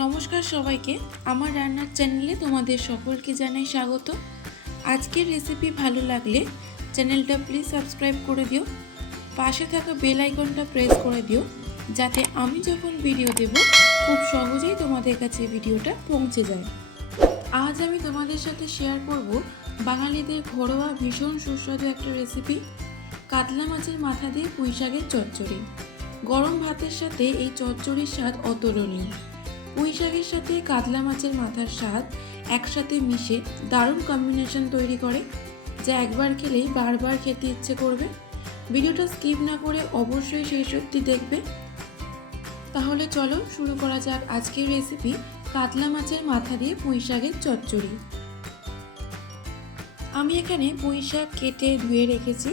নমস্কার সবাইকে, আমার রান্নার চ্যানেলে তোমাদের সকলকে জানাই স্বাগত। আজকের রেসিপি ভালো লাগলে চ্যানেলটা প্লিজ সাবস্ক্রাইব করে দিও, পাশে থাকা বেল আইকনটা প্রেস করে দিও, যাতে আমি যখন ভিডিও দেব খুব সহজেই তোমাদের কাছে ভিডিওটা পৌঁছে যায়। আজ আমি তোমাদের সাথে শেয়ার করব বাঙালিদের ঘরোয়া ভীষণ সুস্বাদু একটা রেসিপি, কাতলা মাছের মাথা দিয়ে পুঁই শাকের চচ্চড়ি। গরম ভাতের সাথে এই চচ্চড়ির স্বাদ অতুলনীয়। পুঁই শাকের সাথে কাতলা মাছের মাথার স্বাদ একসাথে মিশে দারুণ কম্বিনেশন তৈরি করে, যা একবার খেলেই বারবার খেতে ইচ্ছে করবে। ভিডিওটা স্কিপ না করে অবশ্যই শেষ অবধি দেখবে। তাহলে চলো শুরু করা যাক আজকের রেসিপি, কাতলা মাছের মাথা দিয়ে পুঁই শাকের চচ্চড়ি। আমি এখানে পুঁই শাক কেটে ধুয়ে রেখেছি।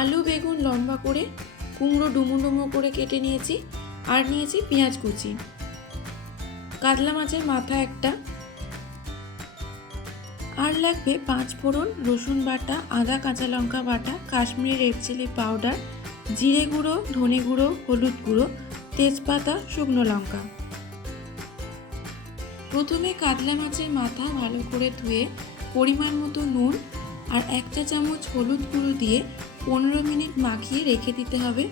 আলু বেগুন লম্বা করে, কুমড়ো ডুমো ডুমো করে কেটে নিয়েছি, আর নিয়েছি পেঁয়াজ কুচি, কাতলা মাছের মাথা একটা, আর লাগবে 5 ফোড়ন, রসুন বাটা, আদা কাঁচা লঙ্কা বাটা, কাশ্মীরি রেড চিলি পাউডার, জিরে গুঁড়ো, ধনে গুঁড়ো, হলুদ গুঁড়ো, তেজপাতা, শুকনো লঙ্কা। প্রথমে কাতলা মাছের মাথা ভালো করে ধুয়ে পরিমাণ মতো নুন আর 1 চা চামচ হলুদ গুঁড়ো দিয়ে 15 মিনিট মাখিয়ে রেখে দিতে হবে।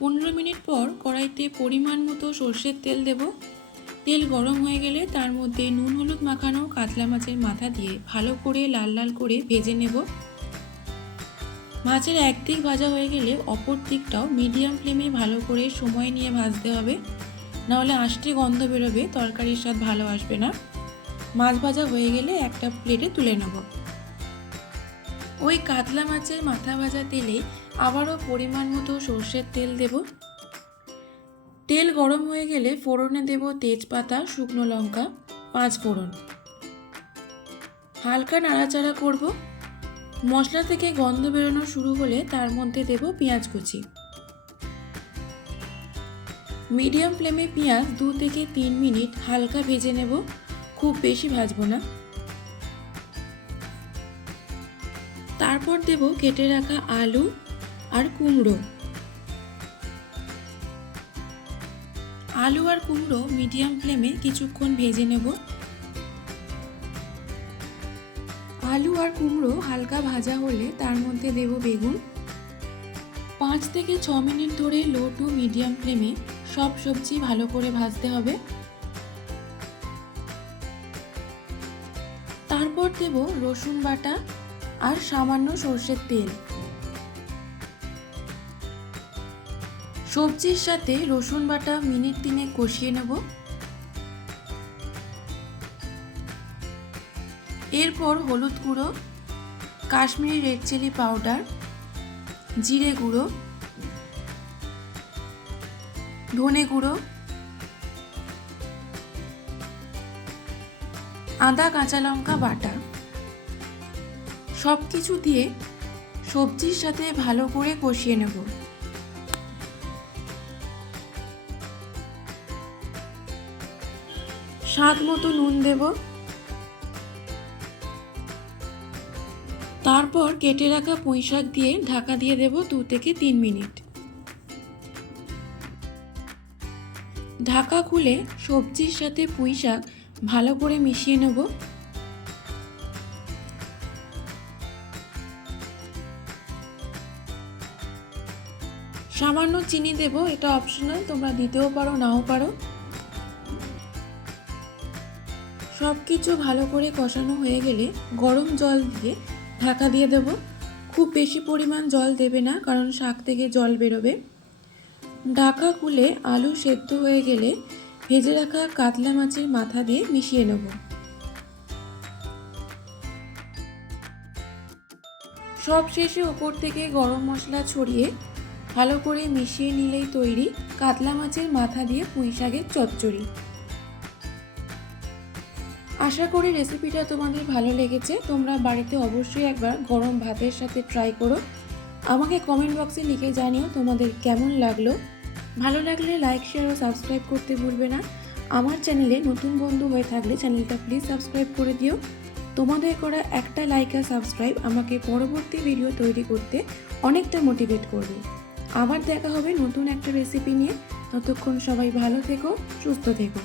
15 মিনিট পর কড়াইতে পরিমাণ মতো সর্ষের তেল দেব। তেল গরম হয়ে গেলে তার মধ্যে নুন হলুদ মাখানো কাতলা মাছের মাথা দিয়ে ভালো করে লাল লাল করে ভেজে নেব। মাছের একদিক ভাজা হয়ে গেলে অপর দিকটাও মিডিয়াম ফ্লেমে ভালো করে সময় নিয়ে ভাজতে হবে, নাহলে আষ্টে গন্ধ বেরোবে, তরকারির স্বাদ ভালো আসবে না। মাছ ভাজা হয়ে গেলে একটা প্লেটে তুলে নেব। ওই কাতলা মাছের মাথা ভাজা তেলে আবারও পরিমাণ মতো সর্ষের তেল দেব। তেল গরম হয়ে গেলে ফোড়নে দেব তেজপাতা, শুকনো লঙ্কা, 5 ফোড়ন। হালকা নাড়াচাড়া করব। মশলা থেকে গন্ধ বেরোনো শুরু হলে তার মধ্যে দেব পেঁয়াজ কুচি। মিডিয়াম ফ্লেমে পেঁয়াজ 2 থেকে 3 মিনিট হালকা ভেজে নেব, খুব বেশি ভাজবো না। তারপর দেব কেটে রাখা আলু আর কুমড়ো। আলু আর কুমড়ো মিডিয়াম ফ্লেমে কিছুক্ষণ ভেজে নেব। আলু আর কুমড়ো হালকা ভাজা হলে তার মধ্যে দেব বেগুন। 5 থেকে 6 মিনিট ধরে লো টু মিডিয়াম ফ্লেমে সব সবজি ভালো করে ভাজতে হবে। তারপর দেব রসুন বাটা আর সামান্য সর্ষের তেল। সবজির সাথে রসুন বাটা মিনিট 3 কষিয়ে নেব। এরপর হলুদ গুঁড়ো, কাশ্মীরি রেড চিলি পাউডার, জিরে গুঁড়ো, ধনে গুঁড়ো, আদা কাঁচা লঙ্কা বাটা সব কিছু দিয়ে সবজির সাথে ভালো করে কষিয়ে নেব। স্বাদ মতো নুন দেব। তারপর কেটে রাখা পুঁই শাক দিয়ে ঢাকা দিয়ে দেব 2 থেকে 3 মিনিট। ঢাকা খুলে সবজির সাথে পুঁই শাক ভালো করে মিশিয়ে নেব। সামান্য চিনি দেব, এটা অপশনাল, তোমরা দিতেও পারো নাও পারো। সব কিছু ভালো করে কষানো হয়ে গেলে গরম জল দিয়ে ঢাকা দিয়ে দেব। খুব বেশি পরিমাণ জল দেবে না, কারণ শাক থেকে জল বেরোবে। ঢাকা খুলে আলু সেদ্ধ হয়ে গেলে ভেজে রাখা কাতলা মাছের মাথা দিয়ে মিশিয়ে নেব। সব শেষে ওপর থেকে গরম মশলা ছড়িয়ে ভালো করে মিশিয়ে নিলেই তৈরি কাতলা মাছের মাথা দিয়ে পুঁই শাকের চচ্চড়ি। আশা করি রেসিপিটা তোমাদের ভালো লেগেছে। তোমরা বাড়িতে অবশ্যই একবার গরম ভাতের সাথে ট্রাই করো। আমাকে কমেন্ট বক্সে লিখে জানিও তোমাদের কেমন লাগলো। ভালো লাগলে লাইক, শেয়ার ও সাবস্ক্রাইব করতে ভুলবে না। আমার চ্যানেলে নতুন বন্ধু হয়ে থাকলে চ্যানেলটা প্লিজ সাবস্ক্রাইব করে দিও। তোমাদের করা একটা লাইক আর সাবস্ক্রাইব আমাকে পরবর্তী ভিডিও তৈরি করতে অনেকটা মোটিভেট করবে। আবার দেখা হবে নতুন একটা রেসিপি নিয়ে। ততক্ষণ সবাই ভালো থেকো, সুস্থ থেকো।